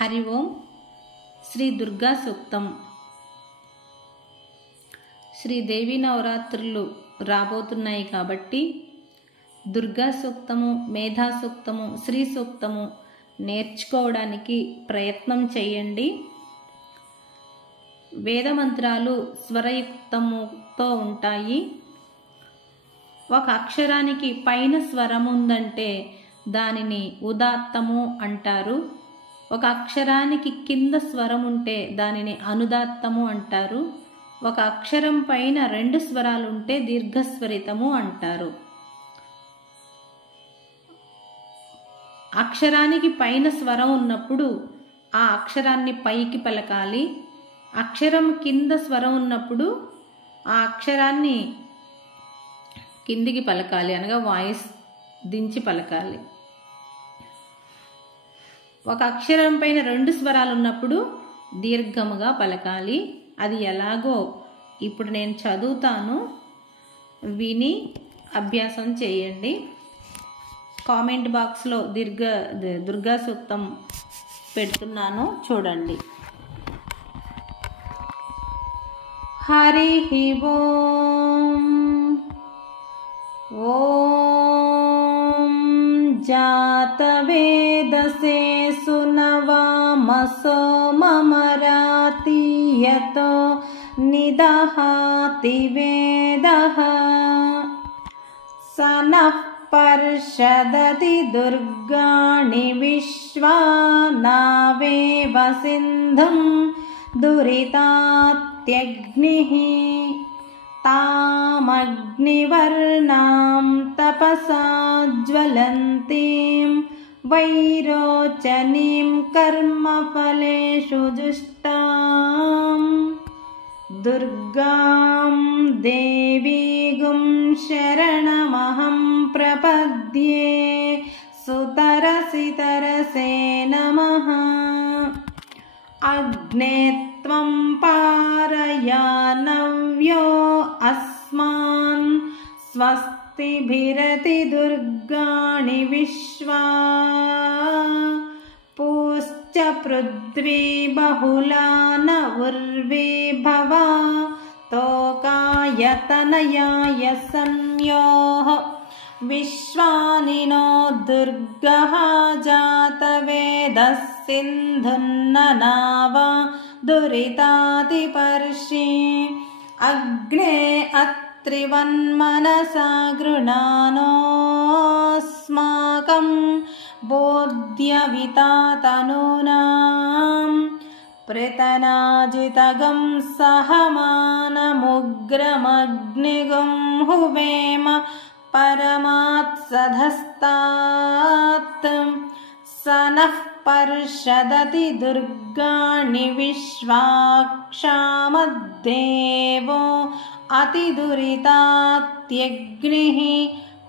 హరి ఓం. శ్రీ దుర్గా సూక్తం. శ్రీదేవి నవరాత్రులు రాబోతున్నాయి కాబట్టి దుర్గా సూక్తము, మేధా సూక్తము, శ్రీ సూక్తము నేర్చుకోవడానికి ప్రయత్నం చేయండి. వేదమంత్రాలు స్వరయుక్తముతో ఉంటాయి. ఒక అక్షరానికి పైన స్వరం ఉందంటే దానిని ఉదాత్తము అంటారు. ఒక అక్షరానికి కింద స్వరం ఉంటే దానిని అనుదాత్తము అంటారు. ఒక అక్షరం పైన 2 స్వరాలు ఉంటే దీర్ఘస్వరితము అంటారు. అక్షరానికి పైన స్వరం ఉన్నప్పుడు ఆ అక్షరాన్ని పైకి పలకాలి. అక్షరం కింద స్వరం ఉన్నప్పుడు ఆ అక్షరాన్ని కిందికి పలకాలి, అనగా వాయిస్ దించి పలకాలి. ఒక అక్షరం పైన 2 స్వరాలు ఉన్నప్పుడు దీర్ఘముగా పలకాలి. అది ఎలాగో ఇప్పుడు నేను చదువుతాను, విని అభ్యాసం చేయండి. కామెంట్ బాక్స్లో దుర్గా సూక్తం పెడుతున్నాను, చూడండి. హరి ఓం. ఓం జాతవేదసే సునవామసో మమరాతి యతో నిదహాతి వేదః సనః పర్షదతి దుర్గాణి విశ్వా నావేవ సింధుం దురితాత్యగ్నిః తామగ్నివర్ణాం తపసా జ్వలంతీం వైరోచనీం కర్మఫలేషు జుష్టాం దుర్గాం దేవీగుం శరణమహం ప్రపద్యే సుతరసితరసే నమః. అగ్నే త్వం పారయానవ్యో అస్మాన్ స్వస్తిభిరతి దుర్గాణి విశ్వా పూశ్చ పృథ్వీ బహుళాన ఉర్వీ భవా తోకాయతనయాయ సంయోః విశ్వానినో దుర్గః జాతవేదః సింధున్ననావా దురితాతిపర్షి అగ్నే అత్రివన్మనసా గృణానోస్మాకం బోధ్యవితాతనూనాం ప్రతనాజితగం సహమానముగ్రమగ్నిగం హువేమ పరమాత్సధస్తాత్ సనః పర్షదతి దుర్గాణి విశ్వాక్షామద్దేవో అతిదురితాత్యగ్నిః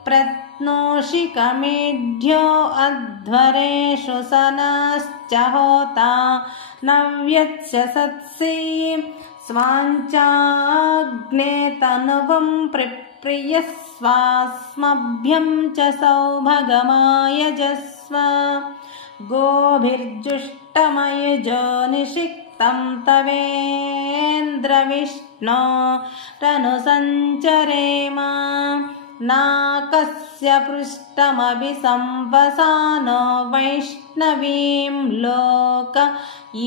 ప్రత్నోషికమేఢ్యో అధ్వరేషు సనశ్చ హోతా నవ్యచ్చసత్సి స్వాంచాగ్నే తనువం ప్రియస్వాస్మభ్యం చ సౌభగమాయజస్వ గోభిర్జుష్టమయుజో నిషిక్తం తవేంద్ర విష్ణో రను సంచరేమ నాకస్య పృష్టమభి సంవసానో వైష్ణవీం లోక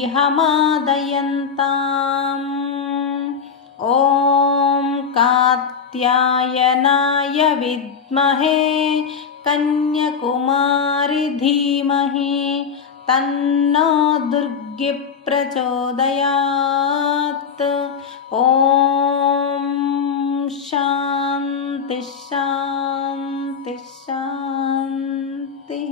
ఇహ మాదయంతాం. ఓం కాత్యాయనాయ విద్మహే కన్యకుమారి ధీమహి తన్నో దుర్గి ప్రచోదయాత్. ఓం శాంతి శాంతి శాంతి.